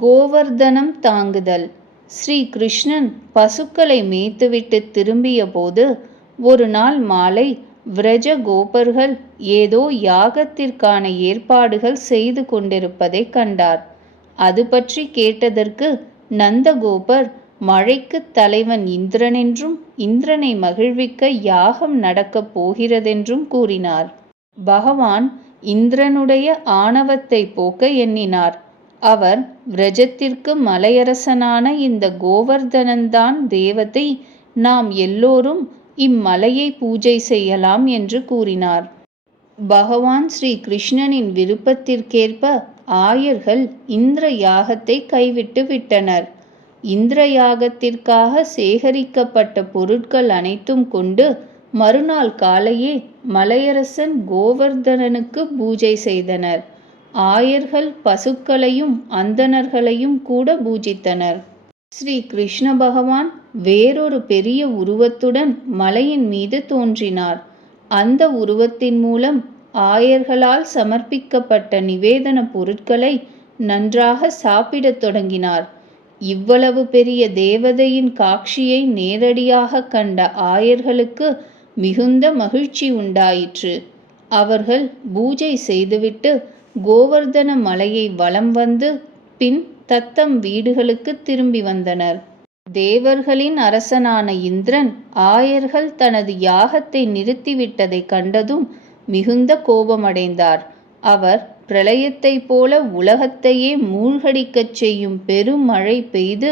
கோவர்தனம் தாங்குதல். ஸ்ரீ கிருஷ்ணன் பசுக்களை மேய்த்துவிட்டு திரும்பிய போது ஒரு நாள் மாலை விரஜ கோபர்கள் ஏதோ யாகத்திற்கான ஏற்பாடுகள் செய்து கொண்டிருப்பதைக் கண்டார். அது பற்றி கேட்டதற்கு நந்தகோபர் மழைக்குத் தலைவன் இந்திரனென்றும் இந்திரனை மகிழ்விக்க யாகம் நடக்கப் போகிறதென்றும் கூறினார். பகவான் இந்திரனுடைய ஆணவத்தை போக்க எண்ணினார். அவர் விரஜத்திற்கு மலையரசனான இந்த கோவர்தனன்தான் தேவதை, நாம் எல்லோரும் இம்மலையை பூஜை செய்யலாம் என்று கூறினார். பகவான் ஸ்ரீ கிருஷ்ணனின் விருப்பத்திற்கேற்ப ஆயர்கள் இந்திர யாகத்தை கைவிட்டு விட்டனர். இந்திர யாகத்திற்காக சேகரிக்கப்பட்ட பொருட்கள் அனைத்தும் கொண்டு மறுநாள் காலையே மலையரசன் கோவர்தனனுக்கு பூஜை செய்தனர். ஆயர்கள் பசுக்களையும் அந்தணர்களையும் கூட பூஜித்தனர். ஸ்ரீ கிருஷ்ண பகவான் வேறொரு பெரிய உருவத்துடன் மலையின் மீது தோன்றினார். அந்த உருவத்தின் மூலம் ஆயர்களால் சமர்ப்பிக்கப்பட்ட நிவேதன பொருட்களை நன்றாக சாப்பிடத் தொடங்கினார். இவ்வளவு பெரிய தேவதையின் காட்சியை நேரடியாக கண்ட ஆயர்களுக்கு மிகுந்த மகிழ்ச்சி உண்டாயிற்று. அவர்கள் பூஜை செய்துவிட்டு கோவர்தன மலையை வலம் வந்து பின் தத்தம் வீடுகளுக்கு திரும்பி வந்தனர். தேவர்களின் அரசனான இந்திரன் ஆயர்கள் தனது யாகத்தை நிறுத்திவிட்டதை கண்டதும் மிகுந்த கோபமடைந்தார். அவர் பிரளயத்தைப் போல உலகத்தையே மூழ்கடிக்கச் செய்யும் பெருமழை பெய்து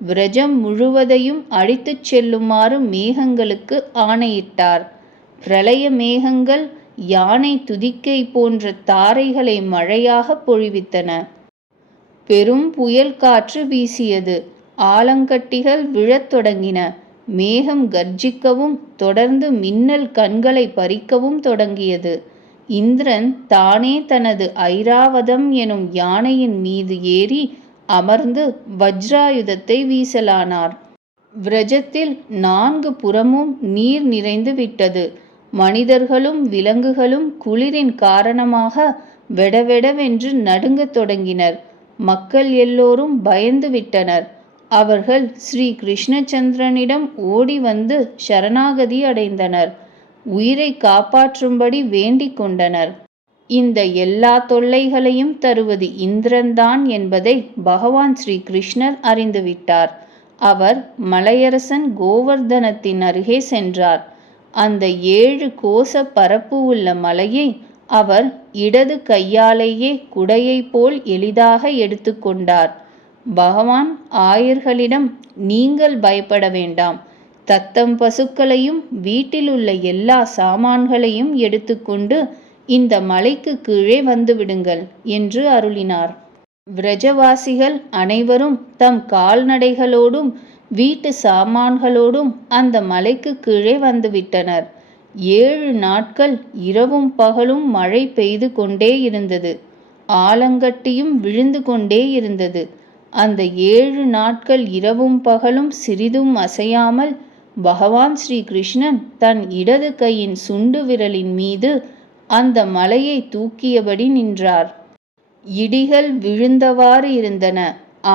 விரஜம் முழுவதையும் அடித்துச் செல்லுமாறு மேகங்களுக்கு ஆணையிட்டார். பிரளய மேகங்கள் யானை துதிக்கை போன்ற தாரைகளை மழையாக பொழிவித்தன. பெரும் புயல் காற்று வீசியது. ஆலங்கட்டிகள் விழத் தொடங்கின. மேகம் கர்ஜிக்கவும் தொடர்ந்து மின்னல் கண்களை பறிக்கவும் தொடங்கியது. இந்திரன் தானே தனது ஐராவதம் எனும் யானையின் மீது ஏறி அமர்ந்து வஜ்ராயுதத்தை வீசலானார். விரஜத்தில் 4 புறமும் நீர் நிறைந்து விட்டது. மனிதர்களும் விலங்குகளும் குளிரின் காரணமாக வெடவெடவென்று நடுங்கத் தொடங்கினர். மக்கள் எல்லோரும் பயந்து விட்டனர். அவர்கள் ஸ்ரீ கிருஷ்ணச்சந்திரனிடம் ஓடி வந்து சரணாகதி அடைந்தனர். உயிரை காப்பாற்றும்படி வேண்டிக் கொண்டனர். இந்த எல்லா தொல்லைகளையும் தருவது இந்திரன்தான் என்பதை பகவான் ஸ்ரீ கிருஷ்ணர் அறிந்துவிட்டார். அவர் மலையரசன் கோவர்தனத்தின் அருகே சென்றார். அந்த 7 கோச பரப்பு உள்ள மலையை அவர் இடது கையாலேயே குடையைப் போல் எளிதாக எடுத்துக்கொண்டார். பகவான் ஆயர்களிடம், நீங்கள் பயப்பட வேண்டாம், தத்தம் பசுக்களையும் வீட்டிலுள்ள எல்லா சாமான்களையும் எடுத்துக்கொண்டு இந்த மலைக்கு கீழே வந்துவிடுங்கள் என்று அருளினார். விரஜவாசிகள் அனைவரும் தம் கால்நடைகளோடும் வீட்டு சாமான்களோடும் அந்த மலைக்கு கீழே வந்துவிட்டனர். 7 நாட்கள் இரவும் பகலும் மழை பெய்து கொண்டே இருந்தது. ஆலங்கட்டியும் விழுந்து கொண்டே இருந்தது. அந்த 7 நாட்கள் இரவும் பகலும் சிறிதும் அசையாமல் பகவான் ஸ்ரீ கிருஷ்ணன் தன் இடது கையின் சுண்டு விரலின் மீது அந்த மலையை தூக்கியபடி நின்றார். இடிகள் விழுந்தவாறு இருந்தன.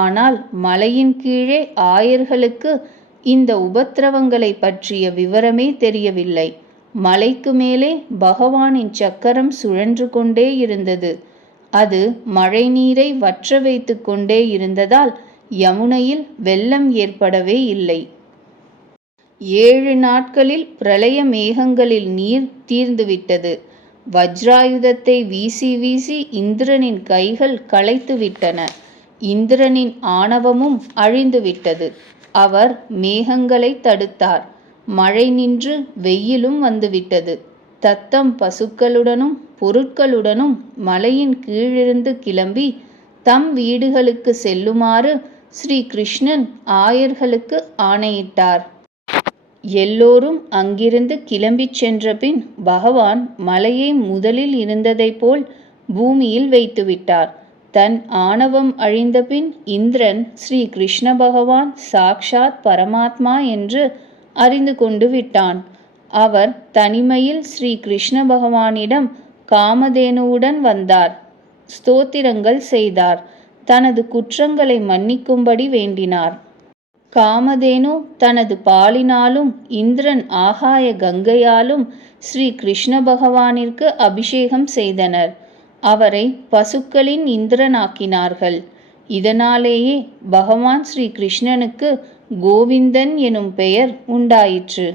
ஆனால் மலையின் கீழே ஆயர்களுக்கு இந்த உபத்திரவங்களை பற்றிய விவரமே தெரியவில்லை. மலைக்கு மேலே பகவானின் சக்கரம் சுழன்று கொண்டே இருந்தது. அது மழை நீரை வற்ற வைத்து கொண்டே இருந்ததால் யமுனையில் வெள்ளம் ஏற்படவே இல்லை. 7 நாட்களில் பிரளய மேகங்களில் நீர் தீர்ந்துவிட்டது. வஜ்ராயுதத்தை வீசி வீசி இந்திரனின் கைகள் களைத்துவிட்டன. இந்திரனின் ஆணவமும் அழிந்துவிட்டது. அவர் மேகங்களை தடுத்தார். மழை நின்று வெயிலும் வந்துவிட்டது. தத்தம் பசுக்களுடனும் பொருட்களுடனும் மலையின் கீழிருந்து கிளம்பி தம் வீடுகளுக்கு செல்லுமாறு ஸ்ரீ கிருஷ்ணன் ஆயர்களுக்கு ஆணையிட்டார். எல்லோரும் அங்கிருந்து கிளம்பிச் சென்றபின் பகவான் மலையை முதலில் இருந்ததைப் போல் பூமியில் வைத்துவிட்டார். தன் ஆணவம் அழிந்தபின் இந்திரன் ஸ்ரீ கிருஷ்ண பகவான் சாக்ஷாத் பரமாத்மா என்று அறிந்து கொண்டு விட்டான். அவர் தனிமையில் ஸ்ரீ கிருஷ்ண பகவானிடம் காமதேனுவுடன் வந்தார். ஸ்தோத்திரங்கள் செய்தார். தனது குற்றங்களை மன்னிக்கும்படி வேண்டினார். காமதேனு தனது பாலினாலும் இந்திரன் ஆகாய கங்கையாலும் ஸ்ரீ கிருஷ்ண பகவானிற்கு அபிஷேகம் செய்தனர். அவரை பசுக்களின் இந்திரனாக்கினார்கள். இதனாலேயே பகவான் ஸ்ரீ கிருஷ்ணனுக்கு கோவிந்தன் எனும் பெயர் உண்டாயிற்று.